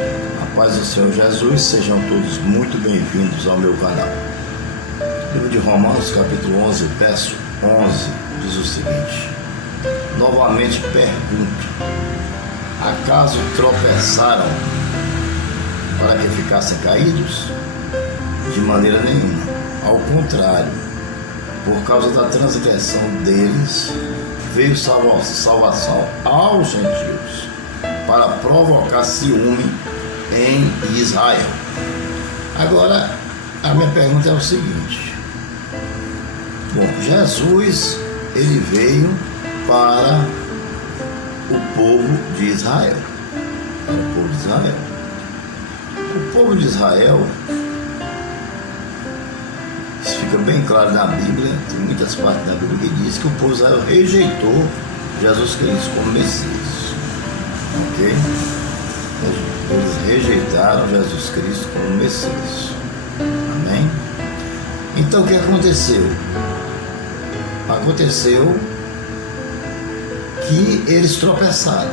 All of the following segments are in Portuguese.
A paz do Senhor Jesus, sejam todos muito bem-vindos ao meu canal. Livro de Romanos, capítulo 11, verso 11, diz o seguinte: novamente pergunto, acaso tropeçaram para que ficassem caídos? De maneira nenhuma, ao contrário, por causa da transgressão deles, veio salvação aos gentios, para provocar ciúme em Israel. Agora, a minha pergunta é o seguinte: bom, Jesus, ele veio para o povo de Israel. Para o povo de Israel. O povo de Israel, isso fica bem claro na Bíblia, tem muitas partes da Bíblia que diz que o povo de Israel rejeitou Jesus Cristo como Messias. Ok? Eles rejeitaram Jesus Cristo como Messias. Amém? Então o que aconteceu? Aconteceu que eles tropeçaram.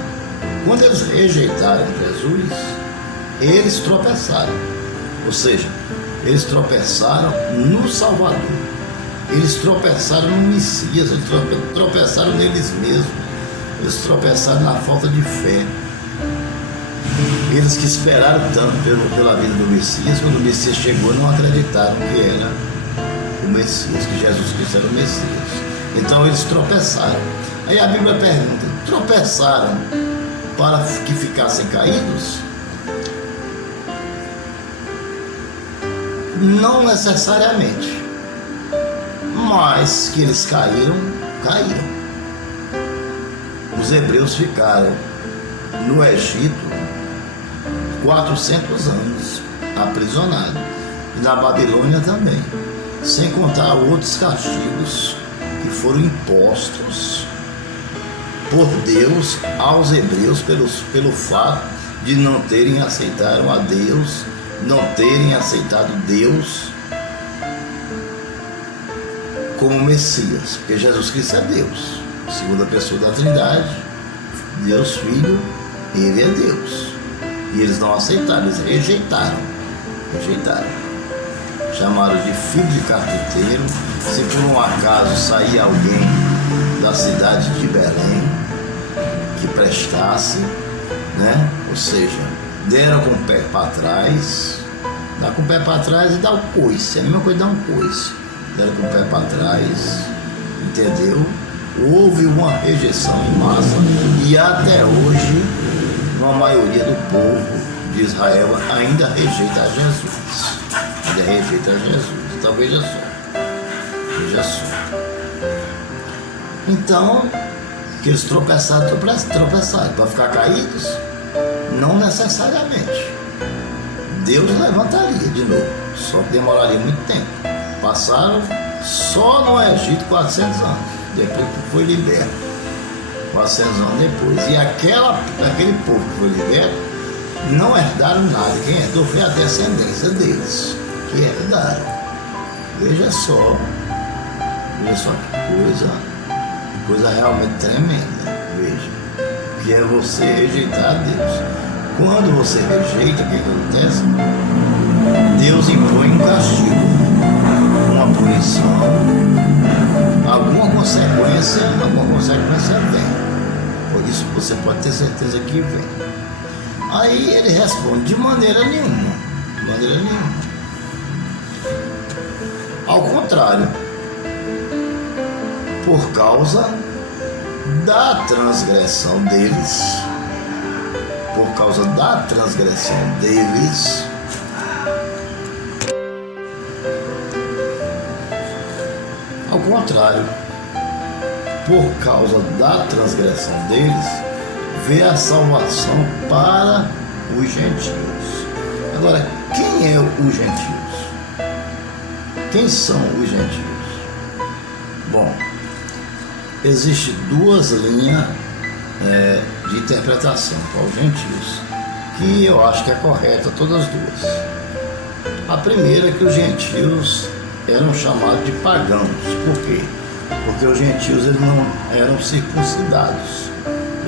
Quando eles rejeitaram Jesus, eles tropeçaram. Ou seja, eles tropeçaram no Salvador. Eles tropeçaram no Messias, eles tropeçaram neles mesmos. Eles tropeçaram na falta de fé. Eles que esperaram tanto pela vida do Messias, quando o Messias chegou, não acreditaram que era o Messias, que Jesus Cristo era o Messias. Então eles tropeçaram. Aí a Bíblia pergunta: tropeçaram para que ficassem caídos? Não necessariamente, mas que eles caíram. Os hebreus ficaram no Egito 400 anos aprisionados, e na Babilônia também, sem contar outros castigos que foram impostos por Deus aos hebreus pelo fato de não terem aceitado a Deus, não terem aceitado Deus como Messias, porque Jesus Cristo é Deus, segunda pessoa da Trindade, Deus Filho, Ele é Deus. E eles não aceitaram, eles rejeitaram. Chamaram de filho de carpinteiro. Se por um acaso sair alguém da cidade de Belém que prestasse, né? Ou seja, deram com o pé para trás. Dá com o pé para trás e dá o coice. É a mesma coisa, dá um coice. Deram com o pé para trás, entendeu? Houve uma rejeição em massa e até hoje uma maioria do povo de Israel ainda rejeita Jesus. Então veja só. Então, que eles tropeçaram para ficar caídos? Não necessariamente. Deus levantaria de novo, só que demoraria muito tempo. Passaram só no Egito 400 anos, depois foi liberto. 400 anos depois, e aquele povo que foi liberto não herdaram nada. Quem herdou foi a descendência deles que herdaram. Veja só que coisa realmente tremenda. Veja, que é você rejeitar Deus. Quando você rejeita, o que acontece? Deus impõe um castigo, uma punição, alguma consequência vem. Por isso você pode ter certeza que vem. Aí ele responde: de maneira nenhuma. Ao contrário, por causa da transgressão deles, ao contrário, por causa da transgressão deles, veio a salvação para os gentios. Agora, quem é os gentios? Quem são os gentios? Bom, existem duas linhas de interpretação para os gentios, que eu acho que é correta, todas as duas. A primeira é que os gentios eram chamados de pagãos. Por quê? Porque os gentios eles não eram circuncidados.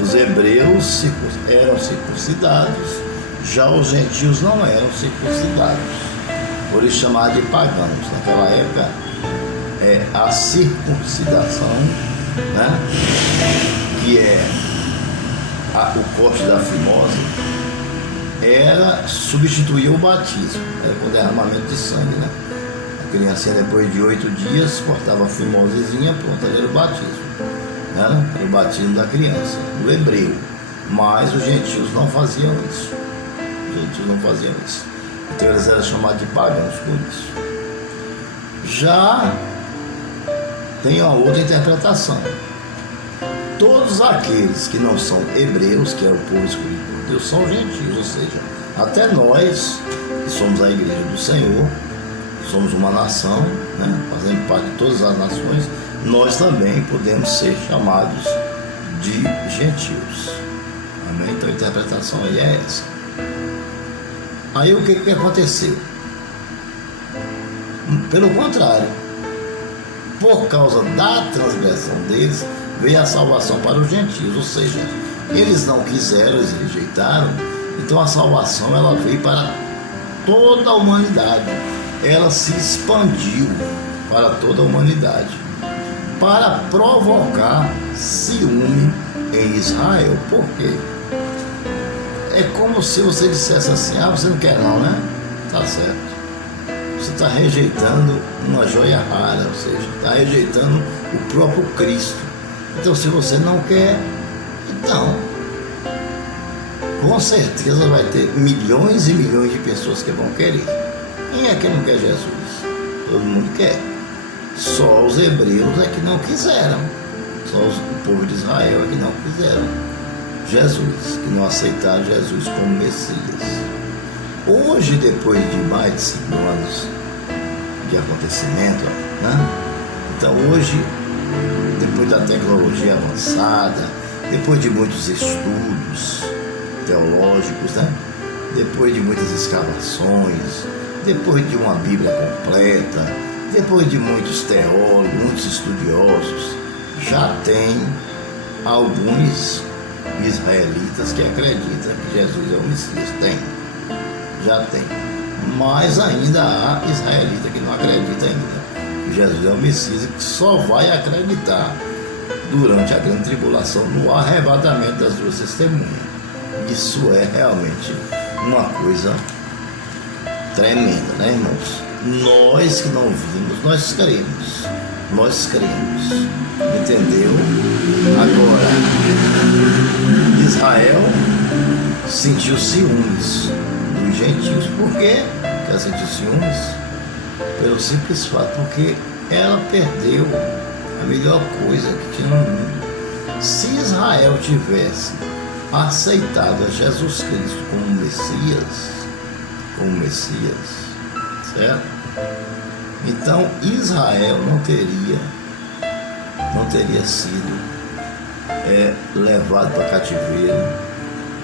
Os hebreus eram circuncidados Já os gentios não eram circuncidados, por isso chamados de pagãos. Naquela época, a circuncidação, né, que é o corte da fimose, era substituir o batismo, era com derramamento de sangue, né? A criancinha, depois de 8 dias, cortava a fimosezinha, pronto, era o batismo, né? Era o batismo da criança, do hebreu. Mas os gentios não faziam isso. Então eles eram chamados de pagãos por isso. Já tem uma outra interpretação. Todos aqueles que não são hebreus, que é o povo escolhido por Deus, são gentios, ou seja, até nós, que somos a igreja do Senhor, somos uma nação, né, fazendo parte de todas as nações, nós também podemos ser chamados de gentios. Amém? Então a interpretação aí é essa. Aí o que aconteceu? Pelo contrário, por causa da transgressão deles, veio a salvação para os gentios, ou seja, eles não quiseram, eles rejeitaram, então a salvação ela veio para toda a humanidade, ela se expandiu para toda a humanidade, para provocar ciúme em Israel. Por quê? É como se você dissesse assim: você não quer não, né? Tá certo. Você está rejeitando uma joia rara, ou seja, está rejeitando o próprio Cristo. Então, se você não quer, então, com certeza vai ter milhões e milhões de pessoas que vão querer. Quem é que não quer Jesus? Todo mundo quer. Só os hebreus é que não quiseram. Só o povo de Israel é que não quiseram Jesus, que não aceitaram Jesus como Messias. Hoje, depois de mais de 5 anos de acontecimento, né? Então hoje, depois da tecnologia avançada, depois de muitos estudos teológicos, né? Depois de muitas escavações, depois de uma Bíblia completa, depois de muitos teólogos, muitos estudiosos, já tem alguns israelitas que acreditam que Jesus é o Messias. Já tem. Mas ainda há israelita que não acredita ainda que Jesus é o Messias e que só vai acreditar durante a grande tribulação, no arrebatamento das 2 testemunhas. Isso é realmente uma coisa tremenda, né, irmãos? Nós que não vimos, nós cremos, entendeu? Agora, Israel sentiu ciúmes dos gentios. Por quê que ela sentiu ciúmes? Pelo simples fato, porque ela perdeu a melhor coisa que tinha no mundo. Se Israel tivesse aceitado a Jesus Cristo como Messias, certo? Então Israel não teria sido levado para cativeiro.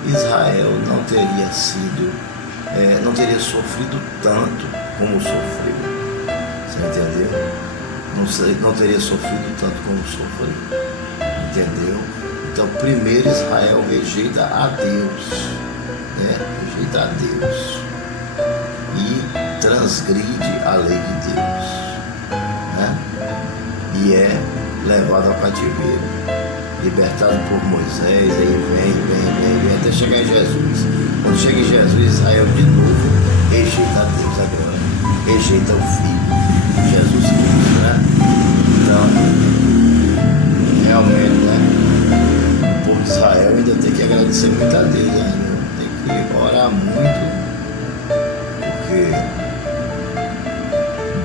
Israel não teria sofrido tanto como sofreu. Você entendeu? Não teria sofrido tanto como sofreu. Entendeu? Então, primeiro Israel rejeita a Deus, né? Rejeita a Deus e transgride a lei de Deus, né? E é levado ao cativeiro, libertado por Moisés, aí vem até chegar em Jesus. Quando chega em Jesus, Israel de novo rejeita a Deus agora, rejeita o Filho, Jesus Cristo, né? Então, realmente, né? O povo de Israel ainda tem que agradecer muito a Deus, né? Tem que orar muito, porque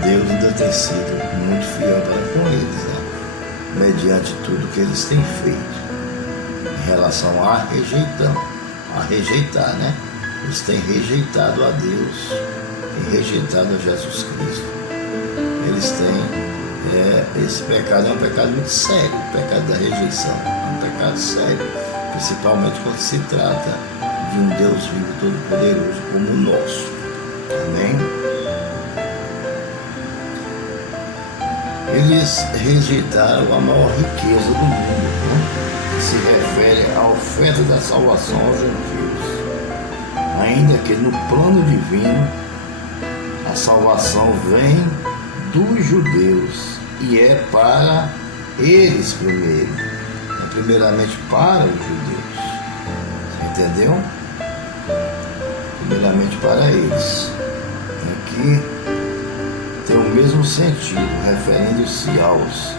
Deus ainda tem sido muito fiel para com eles, né? Mediante tudo que eles têm feito em relação a rejeitar, né? Eles têm rejeitado a Deus, têm rejeitado a Jesus Cristo. Eles têm esse pecado é um pecado muito sério, o pecado da rejeição é um pecado sério, principalmente quando se trata de um Deus vivo todo-poderoso como o nosso. Amém? Eles rejeitaram a maior riqueza do mundo, né? Que se refere à oferta da salvação aos gentios. ainda que no plano divino a salvação vem dos judeus e é para eles primeiro, primeiramente para os judeus, entendeu? Primeiramente para eles. Aqui tem o mesmo sentido, referindo-se aos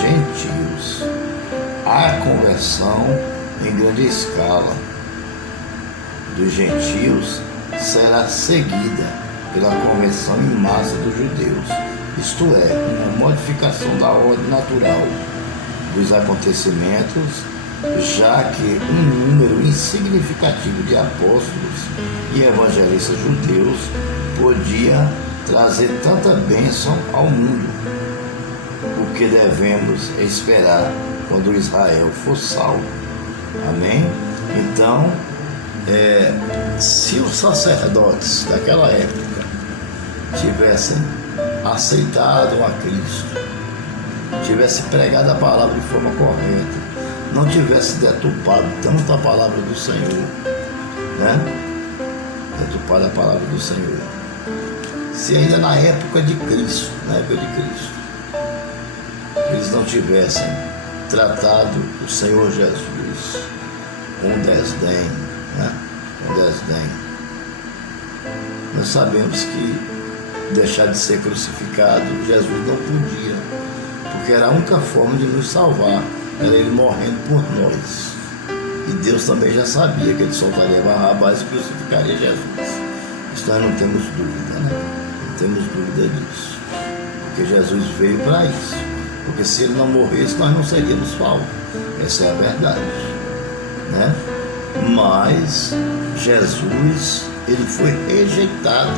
gentios. A conversão em grande escala dos gentios será seguida pela conversão em massa dos judeus, isto é, uma modificação da ordem natural dos acontecimentos, já que um número insignificativo de apóstolos e evangelistas judeus podia trazer tanta bênção ao mundo, o que devemos esperar quando Israel for salvo. Amém? Então, se os sacerdotes daquela época tivessem aceitado a Cristo, tivesse pregado a palavra de forma correta, não tivesse deturpado tanto a palavra do Senhor, deturpado a palavra do Senhor, se ainda na época de Cristo, eles não tivessem tratado o Senhor Jesus com desdém, nós sabemos que deixar de ser crucificado, Jesus não podia, porque era a única forma de nos salvar, era ele morrendo por nós. E Deus também já sabia que ele soltaria Barrabás e crucificaria Jesus. Isso nós não temos dúvida, Não temos dúvida disso. Porque Jesus veio para isso. Porque se ele não morresse, nós não seríamos salvos. Essa é a verdade, Mas Jesus, ele foi rejeitado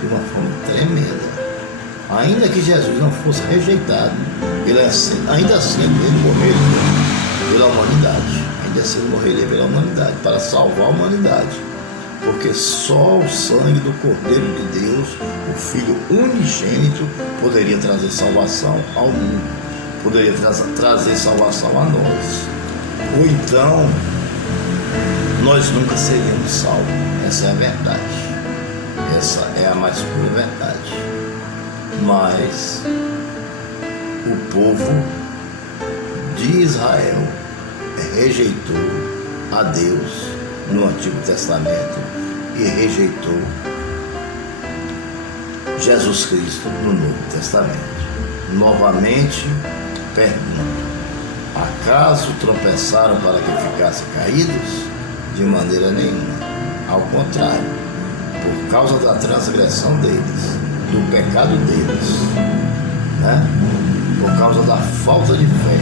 de uma forma tremenda. Ainda que Jesus não fosse rejeitado, ainda assim ele morreria pela humanidade. Ainda assim ele morreria pela humanidade, para salvar a humanidade. Porque só o sangue do Cordeiro de Deus, o Filho unigênito, poderia trazer salvação ao mundo, poderia trazer salvação a nós. Ou então, nós nunca seríamos salvos. Essa é a verdade. Essa é a mais pura verdade. Mas o povo de Israel rejeitou a Deus no Antigo Testamento e rejeitou Jesus Cristo no Novo Testamento. Novamente pergunto: acaso tropeçaram para que ficassem caídos? De maneira nenhuma. Ao contrário, por causa da transgressão deles, do pecado deles, por causa da falta de fé,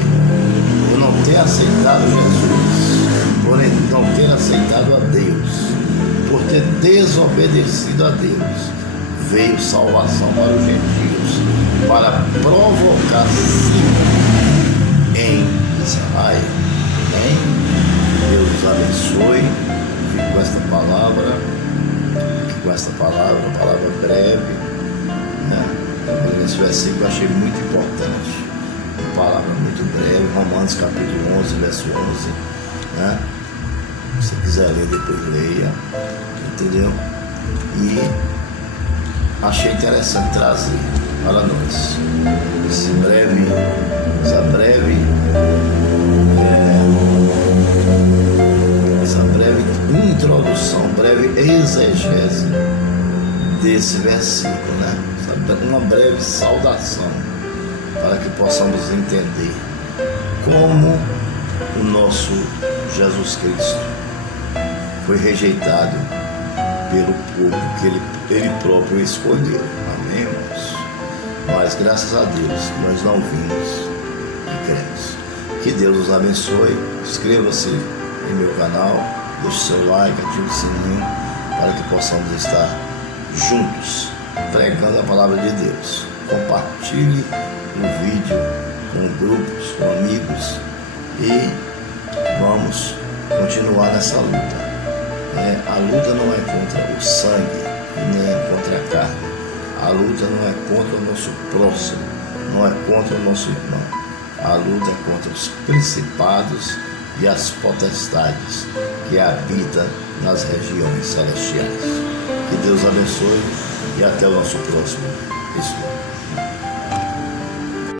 por não ter aceitado Jesus, por não ter aceitado a Deus, por ter desobedecido a Deus, veio salvação para os gentios, para provocar sim em Israel. Amém? Deus os abençoe. Fique com esta palavra, uma palavra breve. Esse versículo eu achei muito importante, uma palavra muito breve, Romanos capítulo 11, verso 11, Se quiser ler, depois leia, entendeu? E achei interessante trazer para nós essa breve introdução, breve exegese desse versículo, uma breve saudação, para que possamos entender como o nosso Jesus Cristo foi rejeitado pelo povo que ele próprio escolheu. Amém, irmãos? Mas graças a Deus nós não vimos e cremos. Que Deus os abençoe. Inscreva-se em meu canal, deixe seu like, ative o sininho, para que possamos estar juntos pregando a palavra de Deus. Compartilhe o vídeo com grupos, com amigos, e vamos continuar nessa luta. A luta não é contra o sangue, nem contra a carne. A luta não é contra o nosso próximo, não é contra o nosso irmão. A luta é contra os principados e as potestades, que habita nas regiões celestiais. Que Deus abençoe e até o nosso próximo estudo.